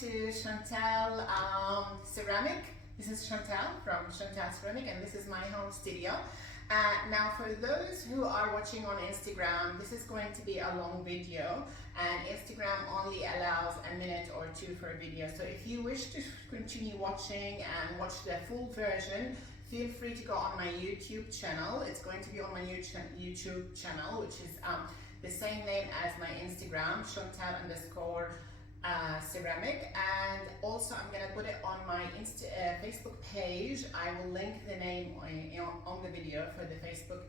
to Chantal Ceramic. This is Chantal from Chantal Ceramic, and this is my home studio. Now for those who are watching on Instagram, this is going to be a long video, and Instagram only allows a minute or two for a video. So if you wish to continue watching and watch the full version, feel free to go on my YouTube channel. It's going to be on my YouTube channel, which is the same name as my Instagram, Chantal_ceramic, and also I'm going to put it on my Facebook page. I will link the name on the video for the Facebook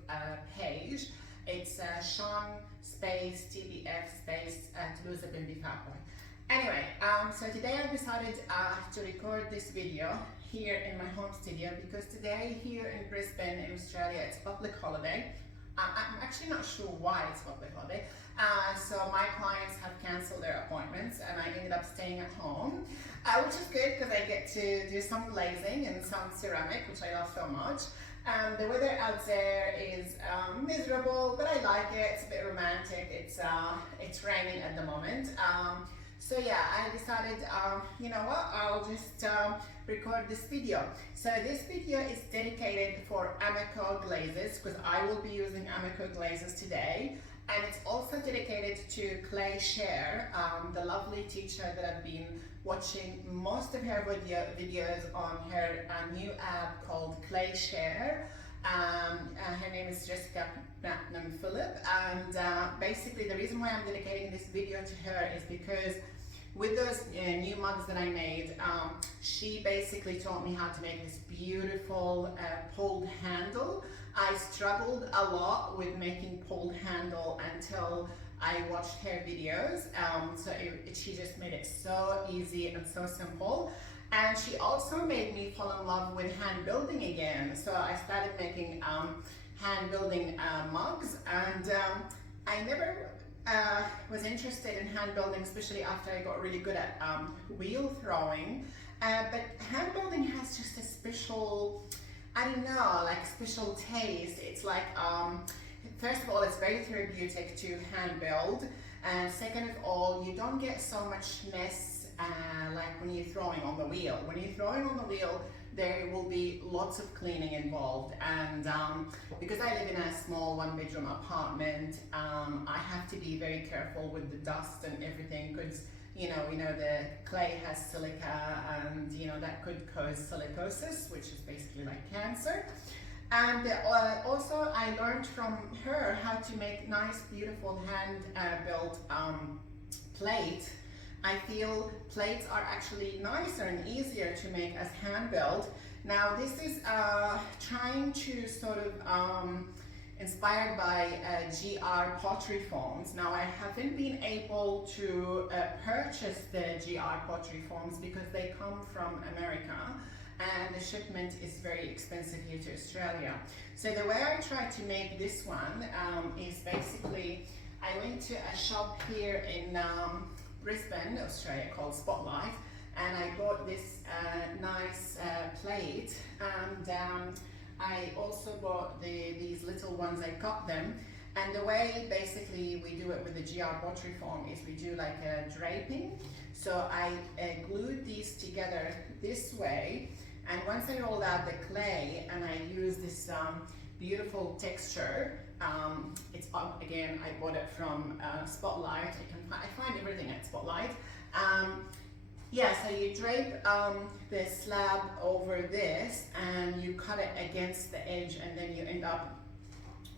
page. It's Sean space TBF space Toulouse Bimbi Fapoy. Anyway, so today I decided to record this video here in my home studio because today here in Brisbane in Australia it's public holiday. I'm actually not sure why it's public holiday. So my clients have cancelled their appointments and I ended up staying at home, which is good because I get to do some glazing and some ceramic, which I love so much. The weather out there is miserable, but I like it. It's a bit romantic. It's raining at the moment. So yeah, I decided, you know what, I'll just record this video. So this video is dedicated for Amaco Glazes because I will be using Amaco Glazes today. And it's also dedicated to Clay Share, the lovely teacher that I've been watching most of her videos on her new app called Clay Share. Her name is Jessica Phillip, and basically the reason why I'm dedicating this video to her is because with those new mugs that I made, she basically taught me how to make this beautiful pulled handle. I struggled a lot with making pulled handle until I watched her videos. She just made it so easy and so simple. And she also made me fall in love with hand building again. So I started making hand building mugs, and I never was interested in hand building, especially after I got really good at wheel throwing. But hand building has just a special, I don't know, like special taste. It's like, first of all, it's very therapeutic to hand build. And second of all, you don't get so much mess like when you're throwing on the wheel. When you're throwing on the wheel, there will be lots of cleaning involved, and because I live in a small one-bedroom apartment, I have to be very careful with the dust and everything because we know the clay has silica, and that could cause silicosis, which is basically like cancer. And also I learned from her how to make nice, beautiful hand-built plate. I feel plates are actually nicer and easier to make as hand-built. Now this is trying to sort of inspired by GR pottery forms. Now I haven't been able to purchase the GR pottery forms because they come from America and the shipment is very expensive here to Australia. So the way I tried to make this one is basically I went to a shop here in Brisbane, Australia, called Spotlight, and I bought this nice plate, and I also bought these little ones. I cut them, and the way basically we do it with the GR pottery form is we do like a draping. So I glued these together this way, and once I rolled out the clay and I used this beautiful texture, it's again, I bought it from Spotlight. I find everything at Spotlight. Yeah, so you drape the slab over this and you cut it against the edge, and then you end up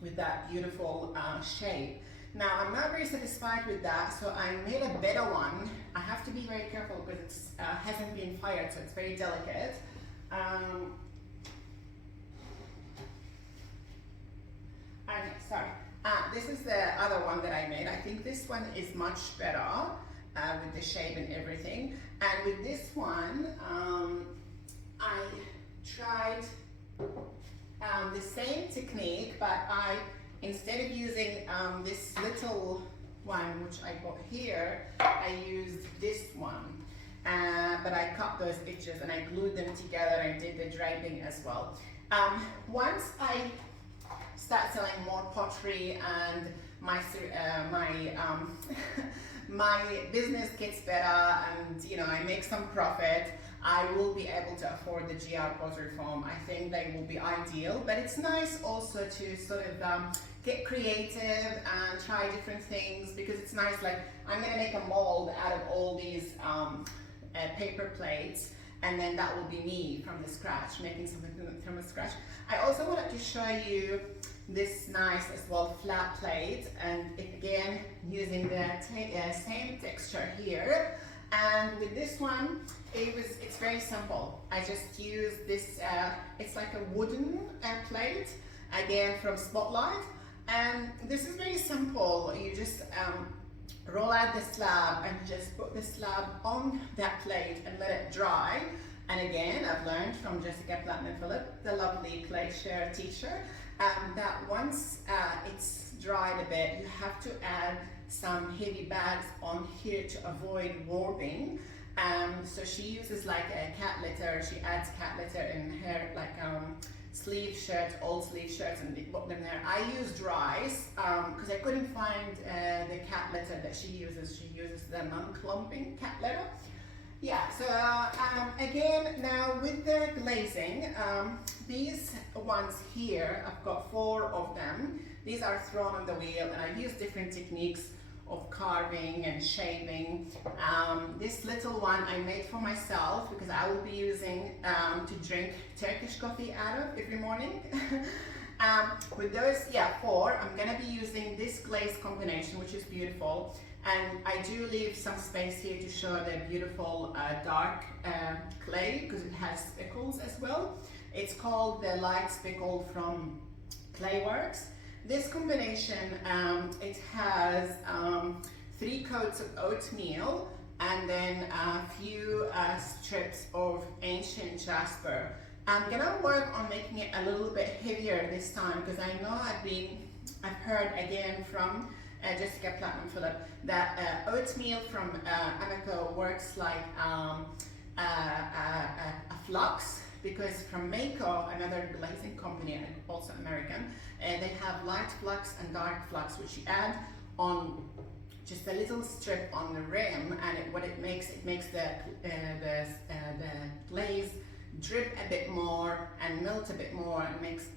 with that beautiful shape. Now I'm not very satisfied with that, so I made a better one. I have to be very careful because it hasn't been fired, so it's very delicate. This is the other one that I made. I think this one is much better with the shape and everything. And with this one, I tried the same technique, but instead of using this little one, which I got here, I used this one. But I cut those edges and I glued them together and did the draping as well. Once I start selling more pottery and my my business gets better, and I make make some profit, I will be able to afford the GR pottery foam. I think they will be ideal, but it's nice also to sort of get creative and try different things, because it's nice, like I'm gonna make a mold out of all these paper plates, and then that will be me from the scratch, making something from the scratch. I also wanted to show you this nice as well flat plate, and again using the same texture here. And with this one, it's very simple. I just use this, it's like a wooden plate, again from Spotlight. And this is very simple. You just roll out the slab and just put the slab on that plate and let it dry. And again, I've learned from Jessica Platinum Phillip, the lovely clay share teacher, that once it's dried a bit, you have to add some heavy bags on here to avoid warping. So she uses like a cat litter. She adds cat litter in her like sleeve shirts, old sleeve shirts, and put them there. I use dries because I couldn't find the cat litter that she uses. She uses the non-clumping cat litter. Yeah, so again, now with the glazing, these ones here, I've got 4 of them. These are thrown on the wheel, and I've used different techniques of carving and shaping. This little one I made for myself because I will be using to drink Turkish coffee out of every morning. With those, 4, I'm gonna be using this glaze combination, which is beautiful. And I do leave some space here to show the beautiful dark clay, because it has speckles as well. It's called the Light Speckle from Clayworks. This combination, it has 3 coats of oatmeal and then a few strips of ancient jasper. I'm gonna work on making it a little bit heavier this time, because I know I've heard again from Jessica Platinum Phillip that oatmeal from Amaco works like a flux, because from Mako, another glazing company, also American, they have light flux and dark flux, which you add on just a little strip on the rim, and what it makes the glaze drip a bit more and melt a bit more,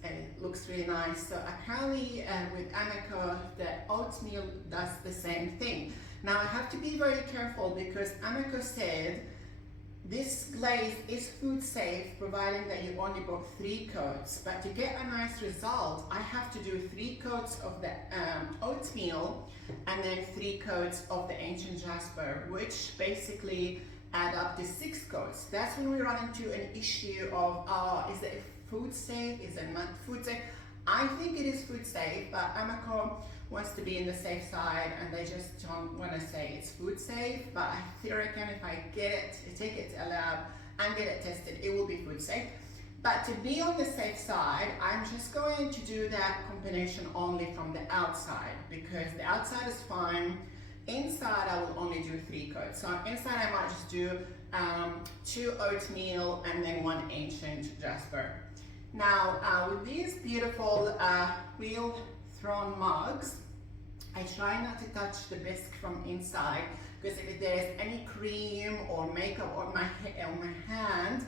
and looks really nice. So apparently with Amaco, the oatmeal does the same thing. Now I have to be very careful, because Amaco said this glaze is food safe providing that you only bought 3 coats, but to get a nice result I have to do 3 coats of the oatmeal and then 3 coats of the ancient jasper, which basically add up to 6 coats. That's when we run into an issue of, is it food safe, is it not food safe? I think it is food safe, but Amaco wants to be in the safe side, and they just don't want to say it's food safe. But I reckon if I take it to a lab and get it tested, it will be food safe. But to be on the safe side, I'm just going to do that combination only from the outside, because the outside is fine. Inside I will only do 3 coats. So inside I might just do 2 oatmeal and then 1 ancient jasper. Now with these beautiful wheel thrown mugs, I try not to touch the bisque from inside, because if there's any cream or makeup on my hand,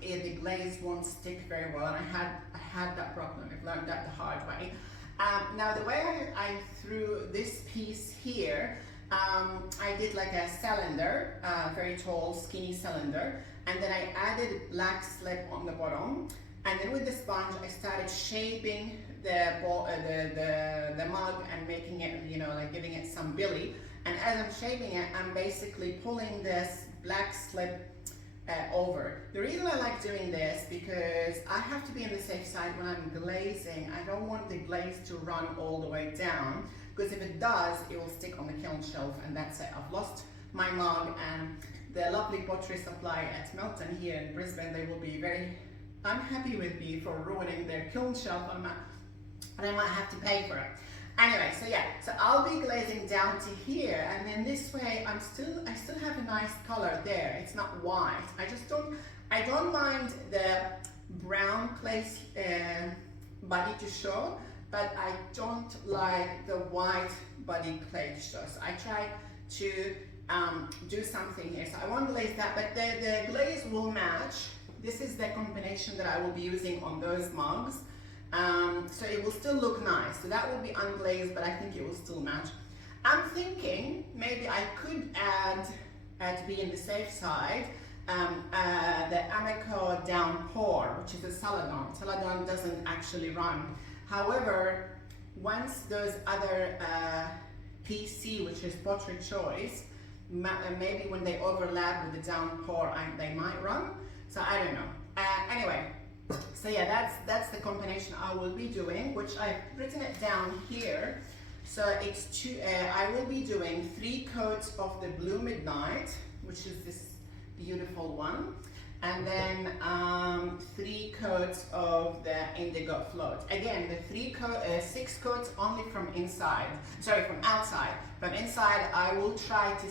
the glaze won't stick very well. And I had that problem. I've learned that the hard way. Now the way I threw this piece here, I did like a cylinder, very tall, skinny cylinder, and then I added black slip on the bottom, and then with the sponge I started shaping the mug and making it, you know, like giving it some billy. And as I'm shaping it, I'm basically pulling this black slip over. The reason I like doing this, because I have to be on the safe side when I'm glazing. I don't want the glaze to run all the way down, because if it does, it will stick on the kiln shelf, and that's it. I've lost my mug, and the lovely pottery supply at Melton here in Brisbane, they will be very unhappy with me for ruining their kiln shelf, and I might have to pay for it. Anyway, so yeah, so I'll be glazing down to here, and then this way I still have a nice color there. It's not white. I don't mind the brown clay body to show, but I don't like the white body clay to show. So I try to do something here. So I won't glaze that, but the glaze will match. This is the combination that I will be using on those mugs. So it will still look nice. So that will be unglazed, but I think it will still match. I'm thinking maybe I could add, to be on the safe side, the Amaco downpour, which is a Celadon. Celadon doesn't actually run. However, once those other PC, which is pottery choice, maybe when they overlap with the downpour, they might run. So I don't know. Anyway, so yeah, that's the combination I will be doing, which I've written it down here. So it's I will be doing 3 coats of the Blue Midnight, which is this beautiful one, and then 3 coats of the Indigo Float. Again, the 6 coats only from inside, sorry, from outside. From inside, I will try to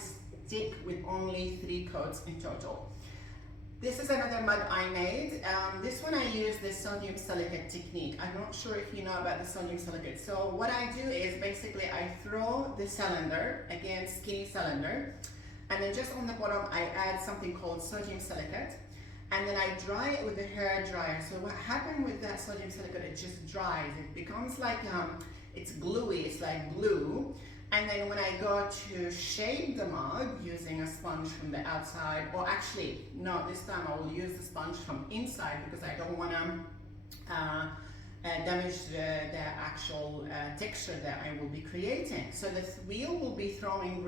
stick with only 3 coats in total. This is another mug I made. This one I use the sodium silicate technique. I'm not sure if you know about the sodium silicate. So what I do is basically I throw the cylinder, again skinny cylinder, and then just on the bottom I add something called sodium silicate, and then I dry it with a hair dryer. So what happened with that sodium silicate, it just dries. It becomes like, it's gluey, it's like glue. And then when I go to shape the mug using a sponge from the outside, or actually, no, this time I will use the sponge from inside because I don't want to damage the actual texture that I will be creating. So the wheel will be running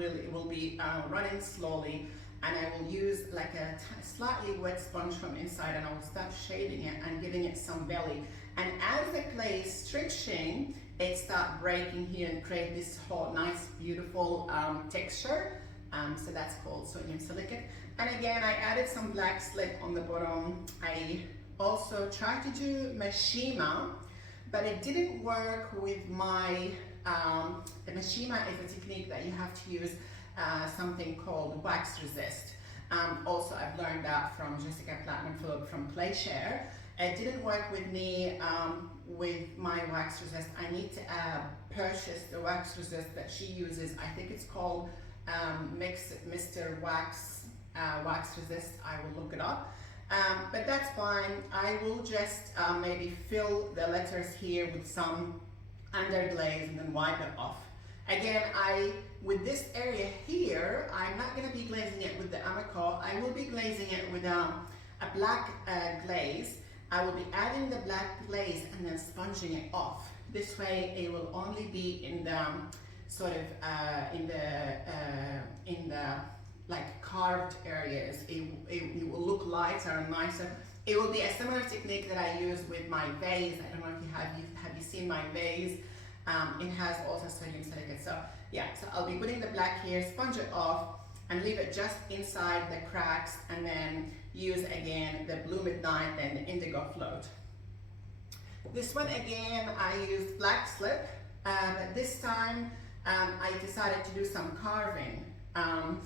slowly, and I will use like a slightly wet sponge from inside, and I will start shading it and giving it some belly. And as the clay is stretching, it starts breaking here and create this whole nice, beautiful texture. So that's called sodium silicate. And again, I added some black slip on the bottom. I also tried to do Mashima, but it didn't work with my, the Mashima is a technique that you have to use something called wax resist. Also, I've learned that from Jessica Platinum-Phillip from Clayshare. It didn't work with me with my wax resist. I need to purchase the wax resist that she uses. I think it's called Mr. Wax resist. I will look it up. But that's fine. I will just maybe fill the letters here with some underglaze and then wipe it off. Again, with this area here, I'm not going to be glazing it with the Amaco. I will be glazing it with a black glaze. I will be adding the black glaze and then sponging it off. This way it will only be in the sort of in the like carved areas. It will look lighter and nicer. It will be a similar technique that I use with my vase. I don't know if have you seen my vase. It has also sodium silicate. So yeah, so I'll be putting the black here, sponge it off, and leave it just inside the cracks, and then use again the Blue Midnight and the Indigo Float. This one again, I used black slip, but this time I decided to do some carving.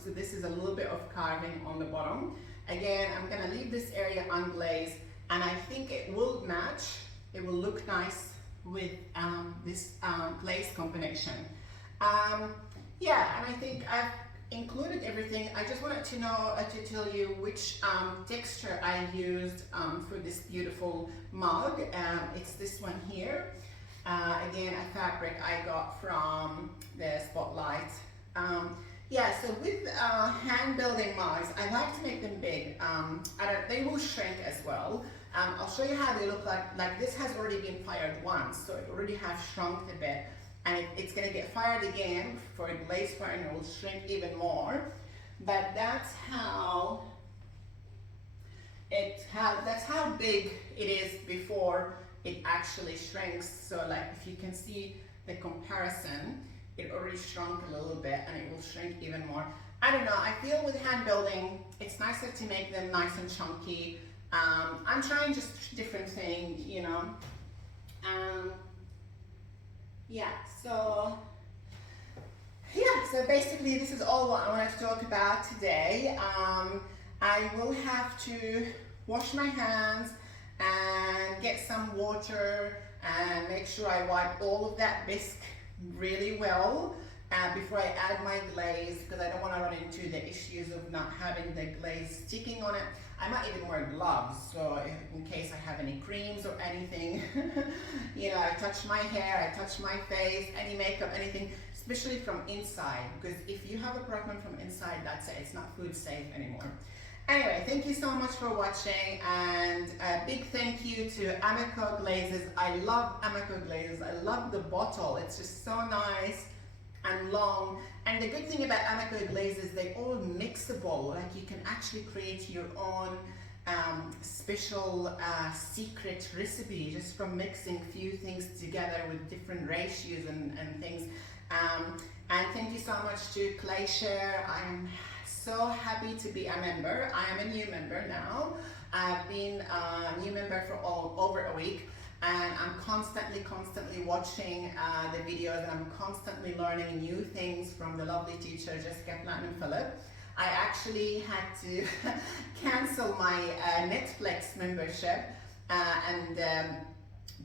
So this is a little bit of carving on the bottom. Again, I'm gonna leave this area unglazed, and I think it will match, it will look nice with this glaze combination. Yeah, and I think I've included everything. I just wanted to know to tell you which texture I used for this beautiful mug. It's this one here. Again, a fabric I got from the Spotlight. Yeah, so with hand building mugs, I like to make them big. They will shrink as well. I'll show you how they look like. Like this has already been fired once, so it already has shrunk a bit. And it's going to get fired again for a glaze fire, and it will shrink even more. But that's how big it is before it actually shrinks. So like if you can see the comparison, it already shrunk a little bit, and it will shrink even more. I don't know, I feel with hand building, it's nicer to make them nice and chunky. I'm trying just different things, you know. Yeah, so basically this is all what I wanted to talk about today. I will have to wash my hands and get some water and make sure I wipe all of that bisque really well. before I add my glaze, because I don't want to run into the issues of not having the glaze sticking on it. I might even wear gloves, so in case I have any creams or anything, you know, I touch my hair, I touch my face, any makeup, anything, especially from inside, because if you have a problem from inside, that's it, it's not food safe anymore. Anyway, thank you so much for watching, and a big thank you to Amaco Glazes. I love Amaco Glazes. I love the bottle. It's just so nice and long. And the good thing about Amaco Glazes, they're all mixable. Like you can actually create your own special secret recipe just from mixing few things together with different ratios and things. And thank you so much to ClayShare. I'm so happy to be a member. I am a new member now. I've been a new member for over a week, and I'm constantly watching the videos, and I'm constantly learning new things from the lovely teacher Jessica Platinum Phillip. I actually had to cancel my Netflix membership and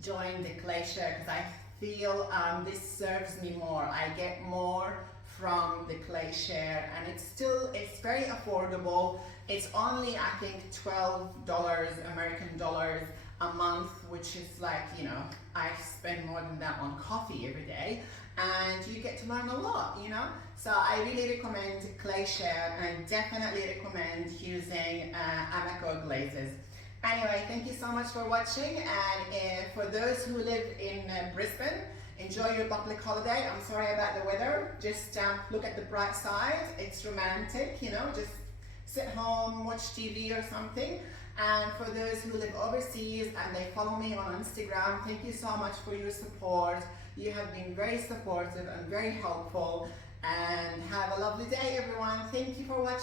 join the ClayShare because I feel this serves me more. I get more from the ClayShare, and it's very affordable. It's only, I think, $12 American dollars a month, which is like, you know, I spend more than that on coffee every day, and you get to learn a lot, you know. So I really recommend ClayShare, and I definitely recommend using Amaco Glazes. Anyway, thank you so much for watching, and for those who live in Brisbane, enjoy your public holiday. I'm sorry about the weather. Just look at the bright side. It's romantic, you know, just sit home, watch TV or something. And for those who live overseas and they follow me on Instagram, thank you so much for your support. You have been very supportive and very helpful. And have a lovely day, everyone. Thank you for watching.